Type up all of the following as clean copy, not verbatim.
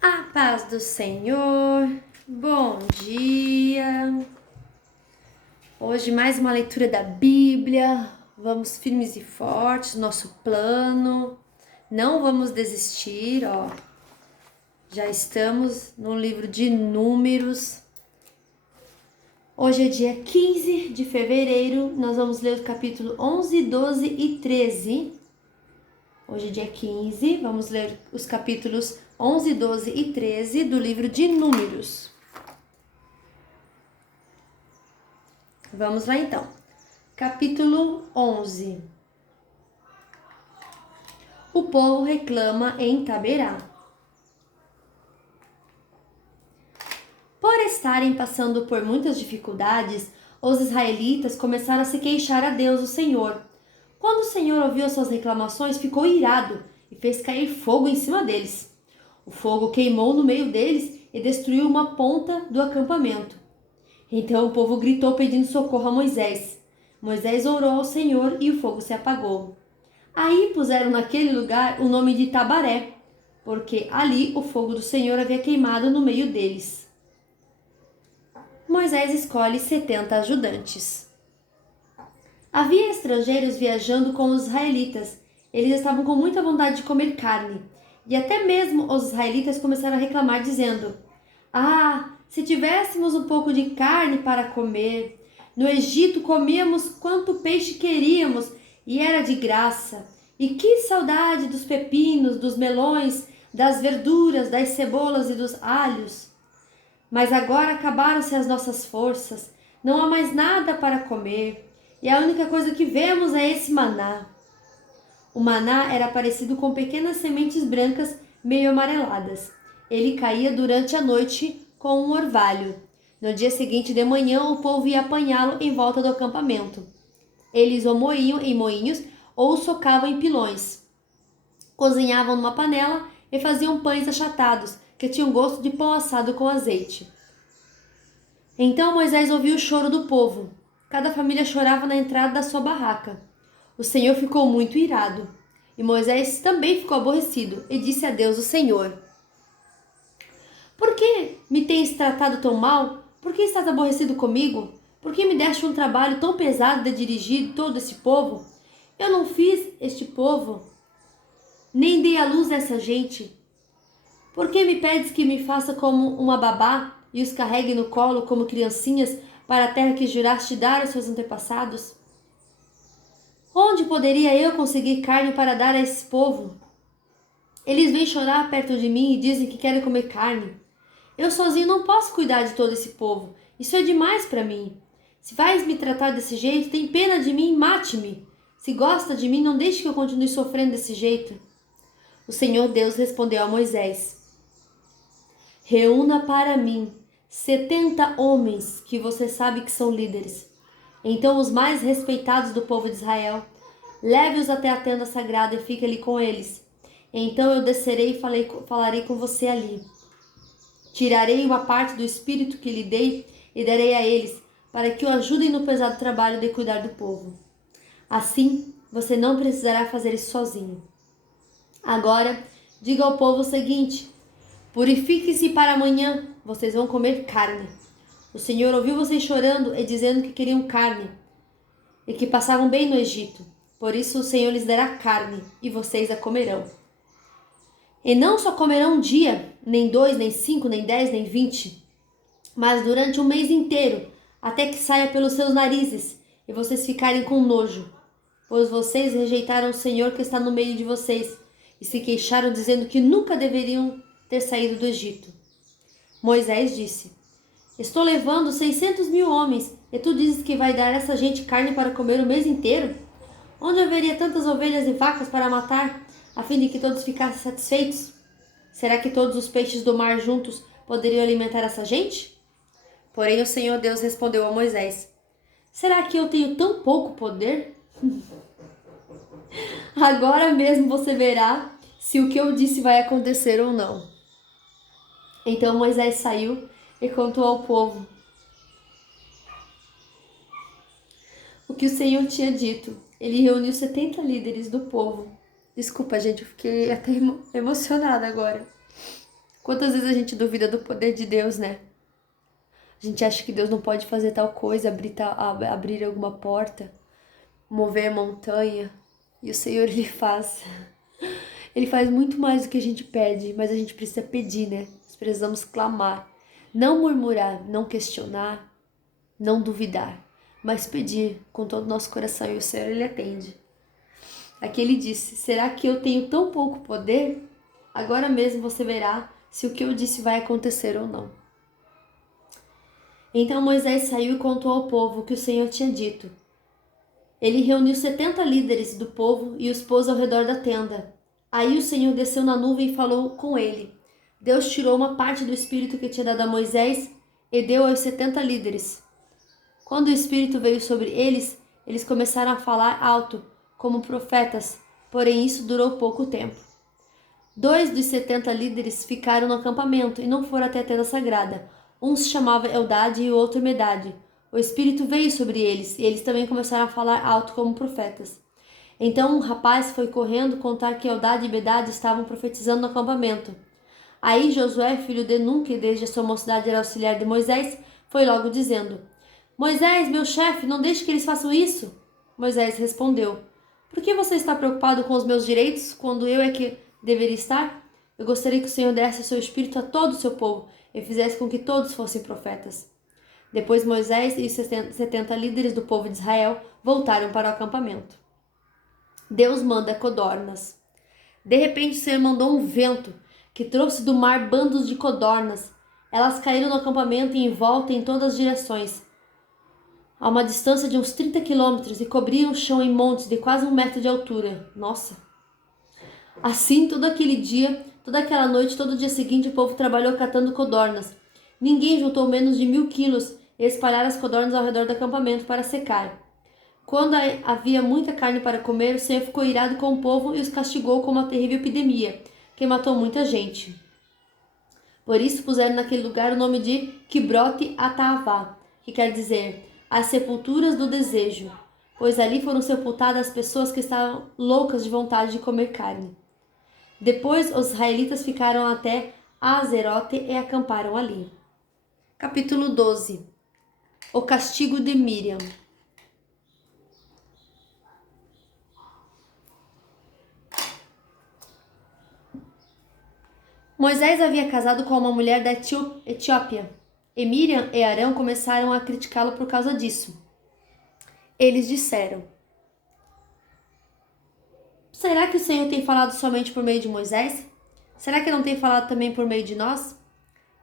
A paz do Senhor, bom dia. Hoje mais uma leitura da Bíblia. Vamos firmes e fortes, nosso plano. Não vamos desistir, ó. Já estamos no livro de Números. Hoje é dia 15 de fevereiro. Nós vamos ler o capítulo 11, 12 e 13. Hoje é dia 15, vamos ler os capítulos 11, 12 e 13 do livro de Números. Vamos lá então. Capítulo 11. O povo reclama em Taberá. Por estarem passando por muitas dificuldades, os israelitas começaram a se queixar a Deus, o Senhor. Quando o Senhor ouviu suas reclamações, ficou irado e fez cair fogo em cima deles. O fogo queimou no meio deles e destruiu uma ponta do acampamento. Então o povo gritou pedindo socorro a Moisés. Moisés orou ao Senhor e o fogo se apagou. Aí puseram naquele lugar o nome de Tabaré, porque ali o fogo do Senhor havia queimado no meio deles. Moisés escolhe 70 ajudantes. Havia estrangeiros viajando com os israelitas. Eles estavam com muita vontade de comer carne. E até mesmo os israelitas começaram a reclamar, dizendo: Ah, se tivéssemos um pouco de carne para comer! No Egito comíamos quanto peixe queríamos e era de graça. E que saudade dos pepinos, dos melões, das verduras, das cebolas e dos alhos! Mas agora acabaram-se as nossas forças, não há mais nada para comer. E a única coisa que vemos é esse maná. O maná era parecido com pequenas sementes brancas meio amareladas. Ele caía durante a noite com um orvalho. No dia seguinte de manhã, o povo ia apanhá-lo em volta do acampamento. Eles o moíam em moinhos ou o socavam em pilões. Cozinhavam numa panela e faziam pães achatados, que tinham gosto de pão assado com azeite. Então Moisés ouviu o choro do povo. Cada família chorava na entrada da sua barraca. O Senhor ficou muito irado. E Moisés também ficou aborrecido e disse a Deus, o Senhor: Por que me tens tratado tão mal? Por que estás aborrecido comigo? Por que me deste um trabalho tão pesado de dirigir todo esse povo? Eu não fiz este povo, nem dei à luz a essa gente. Por que me pedes que me faça como uma babá e os carregue no colo como criancinhas para a terra que juraste dar aos seus antepassados? Onde poderia eu conseguir carne para dar a esse povo? Eles vêm chorar perto de mim e dizem que querem comer carne. Eu sozinho não posso cuidar de todo esse povo. Isso é demais para mim. Se vais me tratar desse jeito, tem pena de mim, mate-me. Se gosta de mim, não deixe que eu continue sofrendo desse jeito. O Senhor Deus respondeu a Moisés: Reúna para mim 70 homens que você sabe que são líderes. Então os mais respeitados do povo de Israel, leve-os até a tenda sagrada e fique ali com eles. Então eu descerei e falarei com você ali. Tirarei uma parte do espírito que lhe dei e darei a eles, para que o ajudem no pesado trabalho de cuidar do povo. Assim, você não precisará fazer isso sozinho. Agora, diga ao povo o seguinte: purifique-se para amanhã, vocês vão comer carne. O Senhor ouviu vocês chorando e dizendo que queriam carne e que passavam bem no Egito. Por isso o Senhor lhes dará carne e vocês a comerão. E não só comerão um dia, nem 2, nem 5, nem 10, nem 20, mas durante um mês inteiro, até que saia pelos seus narizes e vocês ficarem com nojo. Pois vocês rejeitaram o Senhor que está no meio de vocês e se queixaram dizendo que nunca deveriam ter saído do Egito. Moisés disse: Estou levando 600.000 homens e tu dizes que vai dar essa gente carne para comer o mês inteiro? Onde haveria tantas ovelhas e vacas para matar, a fim de que todos ficassem satisfeitos? Será que todos os peixes do mar juntos poderiam alimentar essa gente? Porém o Senhor Deus respondeu a Moisés: Será que eu tenho tão pouco poder? Agora mesmo você verá se o que eu disse vai acontecer ou não. Então Moisés saiu e contou ao povo o que o Senhor tinha dito. Ele reuniu 70 líderes do povo. Desculpa, gente, eu fiquei até emocionada agora Quantas vezes a gente duvida do poder de Deus, né? A gente acha que Deus não pode fazer tal coisa, abrir alguma porta, mover a montanha. E o Senhor, Ele faz. Ele faz muito mais do que a gente pede, mas a gente precisa pedir, né? Nós precisamos clamar. Não murmurar, não questionar, não duvidar, mas pedir com todo o nosso coração e o Senhor, Ele atende. Aqui ele disse: será que eu tenho tão pouco poder? Agora mesmo você verá se o que eu disse vai acontecer ou não. Então Moisés saiu e contou ao povo o que o Senhor tinha dito. Ele reuniu 70 líderes do povo e os pôs ao redor da tenda. Aí o Senhor desceu na nuvem e falou com ele. Deus tirou uma parte do Espírito que tinha dado a Moisés e deu aos 70 líderes. Quando o Espírito veio sobre eles, eles começaram a falar alto, como profetas, porém isso durou pouco tempo. 2 dos 70 líderes ficaram no acampamento e não foram até a tenda sagrada. Um se chamava Eldade e o outro Medade. O Espírito veio sobre eles e eles também começaram a falar alto como profetas. Então um rapaz foi correndo contar que Eldade e Medade estavam profetizando no acampamento. Aí Josué, filho de Nun, que desde a sua mocidade era auxiliar de Moisés, foi logo dizendo: Moisés, meu chefe, não deixe que eles façam isso. Moisés respondeu: Por que você está preocupado com os meus direitos quando eu é que deveria estar? Eu gostaria que o Senhor desse o seu espírito a todo o seu povo e fizesse com que todos fossem profetas. Depois Moisés e os 70 líderes do povo de Israel voltaram para o acampamento. Deus manda codornas. De repente o Senhor mandou um vento que trouxe do mar bandos de codornas. Elas caíram no acampamento e em volta em todas as direções, a uma distância de uns 30 quilômetros, e cobriam o chão em montes de quase 1 metro de altura. Nossa! Assim, todo aquele dia, toda aquela noite, todo o dia seguinte, o povo trabalhou catando codornas. Ninguém juntou menos de 1.000 quilos e espalharam as codornas ao redor do acampamento para secar. Quando havia muita carne para comer, o Senhor ficou irado com o povo e os castigou com uma terrível epidemia, que matou muita gente. Por isso puseram naquele lugar o nome de Kibrote Ataavá, que quer dizer as sepulturas do desejo, pois ali foram sepultadas as pessoas que estavam loucas de vontade de comer carne. Depois os israelitas ficaram até Azerote e acamparam ali. Capítulo 12. O castigo de Miriam. Moisés havia casado com uma mulher da Etiópia, e Miriam e Arão começaram a criticá-lo por causa disso. Eles disseram: Será que o Senhor tem falado somente por meio de Moisés? Será que não tem falado também por meio de nós?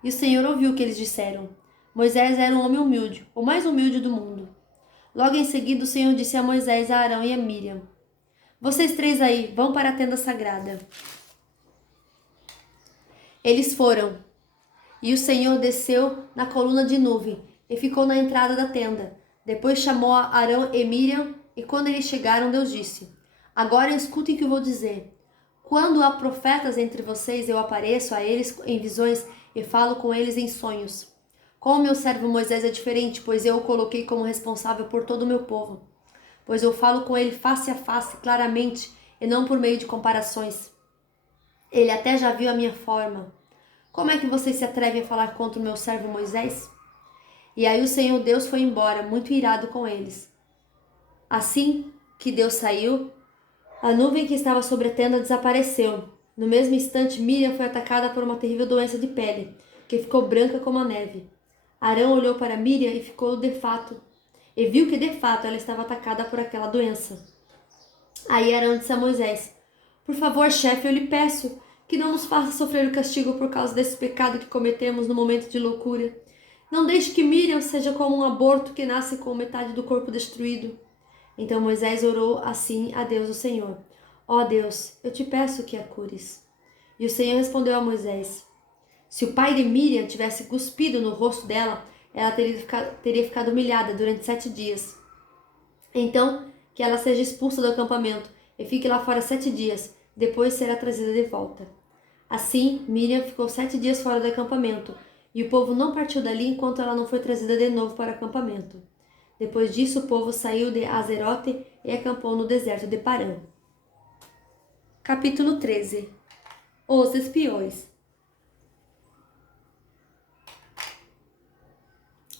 E o Senhor ouviu o que eles disseram. Moisés era um homem humilde, o mais humilde do mundo. Logo em seguida, o Senhor disse a Moisés, a Arão e a Miriam: Vocês três aí, vão para a tenda sagrada. Eles foram, e o Senhor desceu na coluna de nuvem e ficou na entrada da tenda. Depois chamou a Arão e Miriam, e quando eles chegaram, Deus disse: Agora escutem o que eu vou dizer. Quando há profetas entre vocês, eu apareço a eles em visões e falo com eles em sonhos. Com o meu servo Moisés é diferente, pois eu o coloquei como responsável por todo o meu povo. Pois eu falo com ele face a face, claramente, e não por meio de comparações. Ele até já viu a minha forma. Como é que vocês se atrevem a falar contra o meu servo Moisés? E aí o Senhor Deus foi embora, muito irado com eles. Assim que Deus saiu, a nuvem que estava sobre a tenda desapareceu. No mesmo instante, Miriam foi atacada por uma terrível doença de pele, que ficou branca como a neve. Arão olhou para Miriam e viu que de fato ela estava atacada por aquela doença. Aí Arão disse a Moisés: Por favor, chefe, eu lhe peço que não nos faça sofrer o castigo por causa desse pecado que cometemos no momento de loucura. Não deixe que Miriam seja como um aborto que nasce com metade do corpo destruído. Então Moisés orou assim a Deus, o Senhor: Ó Deus, eu te peço que a cures. E o Senhor respondeu a Moisés: Se o pai de Miriam tivesse cuspido no rosto dela, ela teria ficado humilhada durante 7 dias. Então, que ela seja expulsa do acampamento e fique lá fora 7 dias, depois será trazida de volta. Assim, Miriam ficou 7 dias fora do acampamento, e o povo não partiu dali enquanto ela não foi trazida de novo para o acampamento. Depois disso, o povo saiu de Azerote e acampou no deserto de Parã. Capítulo 13. Os espiões.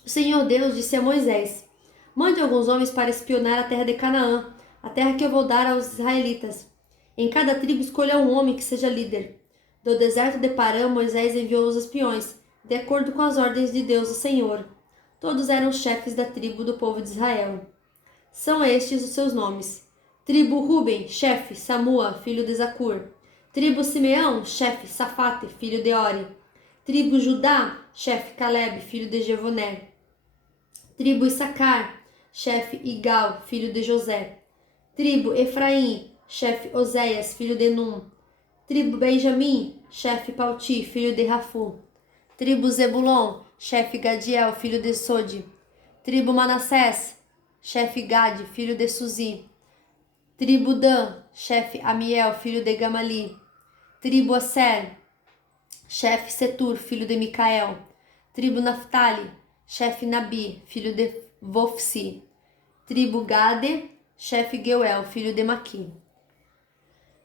O Senhor Deus disse a Moisés: Mande alguns homens para espionar a terra de Canaã, a terra que eu vou dar aos israelitas. Em cada tribo escolha um homem que seja líder. Do deserto de Parã, Moisés enviou os espiões, de acordo com as ordens de Deus, o Senhor. Todos eram chefes da tribo do povo de Israel. São estes os seus nomes: tribo Ruben, chefe, Samua, filho de Zacur. Tribo Simeão, chefe, Safate, filho de Ori. Tribo Judá, chefe, Caleb, filho de Jefoné. Tribo Issacar, chefe, Igal, filho de José. Tribo Efraim, chefe, Oséias, filho de Num. Tribo Benjamim, chefe, Palti, filho de Rafu. Tribo Zebulon, chefe, Gadiel, filho de Sodi. Tribo Manassés, chefe, Gade, filho de Suzi. Tribo Dan, chefe, Amiel, filho de Gamali. Tribo Aser, chefe, Setur, filho de Micael. Tribo Naphtali, chefe, Nabi, filho de Vofsi. Tribo Gade, chefe, Geuel, filho de Maqui.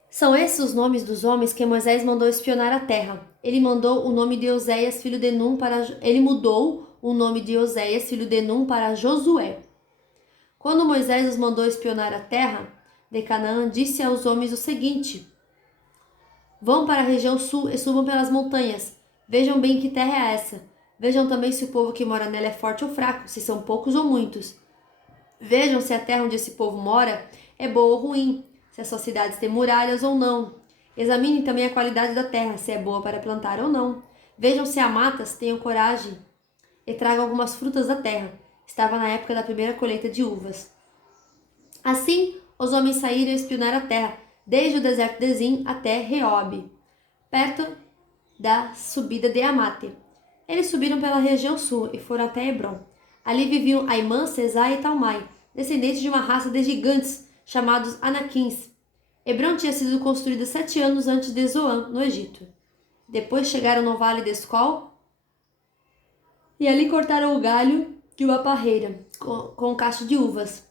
São esses os nomes dos homens que Moisés mandou espionar a terra. Ele mudou o nome de Oséias, filho de Num, para Josué. Quando Moisés os mandou espionar a terra de Canaã, disse aos homens o seguinte: Vão para a região sul e subam pelas montanhas. Vejam bem que terra é essa. Vejam também se o povo que mora nela é forte ou fraco, se são poucos ou muitos. Vejam se a terra onde esse povo mora é boa ou ruim, se as suas cidades têm muralhas ou não. Examinem também a qualidade da terra, se é boa para plantar ou não. Vejam se há matas, tenham coragem e tragam algumas frutas da terra. Estava na época da primeira colheita de uvas. Assim, os homens saíram a espionar a terra, desde o deserto de Zin até Reob, perto da subida de Amate. Eles subiram pela região sul e foram até Hebron. Ali viviam Aimã, Sesai e Talmai, descendentes de uma raça de gigantes chamados Anaquins. Hebron tinha sido construída 7 anos antes de Zoan, no Egito. Depois chegaram no vale de Escol e ali cortaram o galho de uma parreira com um cacho de uvas,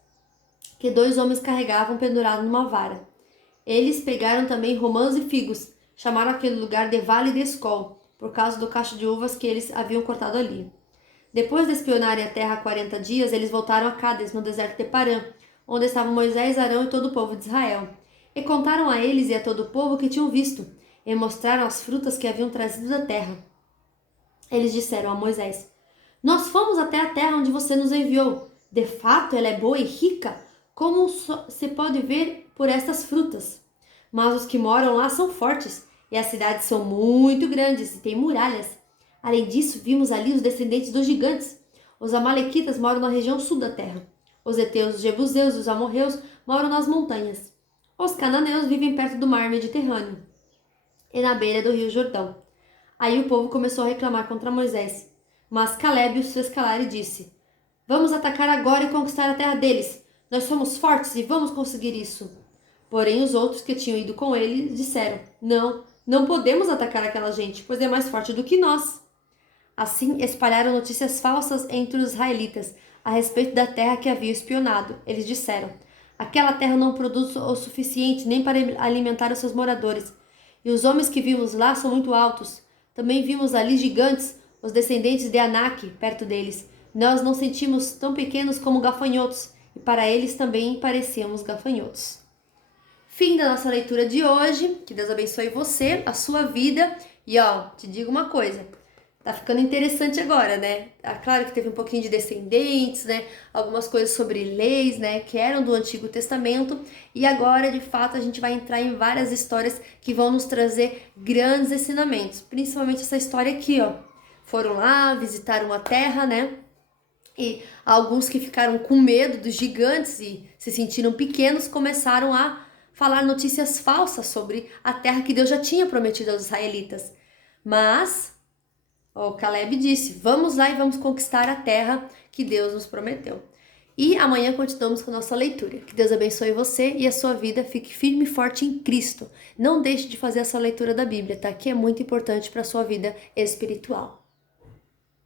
que 2 homens carregavam pendurado numa vara. Eles pegaram também romãs e figos, chamaram aquele lugar de Vale de Escol, por causa do cacho de uvas que eles haviam cortado ali. Depois de espionarem a terra há 40 dias, eles voltaram a Cádiz, no deserto de Parã, onde estavam Moisés, Arão e todo o povo de Israel. E contaram a eles e a todo o povo o que tinham visto, e mostraram as frutas que haviam trazido da terra. Eles disseram a Moisés: Nós fomos até a terra onde você nos enviou. De fato, ela é boa e rica, como se pode ver por estas frutas. Mas os que moram lá são fortes, e as cidades são muito grandes e têm muralhas. Além disso, vimos ali os descendentes dos gigantes. Os amalequitas moram na região sul da terra. Os heteus, os jebuseus e os amorreus moram nas montanhas. Os cananeus vivem perto do mar Mediterrâneo e na beira do rio Jordão. Aí o povo começou a reclamar contra Moisés. Mas Caleb os fez calar e disse: Vamos atacar agora e conquistar a terra deles. Nós somos fortes e vamos conseguir isso. Porém, os outros que tinham ido com ele disseram: Não podemos atacar aquela gente, pois é mais forte do que nós. Assim, espalharam notícias falsas entre os israelitas a respeito da terra que havia espionado. Eles disseram: Aquela terra não produz o suficiente nem para alimentar os seus moradores. E os homens que vimos lá são muito altos. Também vimos ali gigantes, os descendentes de Anak, perto deles. Nós nos sentimos tão pequenos como gafanhotos, e para eles também parecíamos gafanhotos. Fim da nossa leitura de hoje. Que Deus abençoe você, a sua vida. E te digo uma coisa. Tá ficando interessante agora, né? Claro que teve um pouquinho de descendentes, né? Algumas coisas sobre leis, né? Que eram do Antigo Testamento. E agora, de fato, a gente vai entrar em várias histórias que vão nos trazer grandes ensinamentos. Principalmente essa história aqui, Foram lá, visitaram a terra, né? E alguns que ficaram com medo dos gigantes e se sentiram pequenos começaram a falar notícias falsas sobre a terra que Deus já tinha prometido aos israelitas. Mas Caleb disse: Vamos lá e vamos conquistar a terra que Deus nos prometeu. E amanhã continuamos com a nossa leitura. Que Deus abençoe você e a sua vida. Fique firme e forte em Cristo. Não deixe de fazer essa leitura da Bíblia, tá? Que é muito importante para a sua vida espiritual.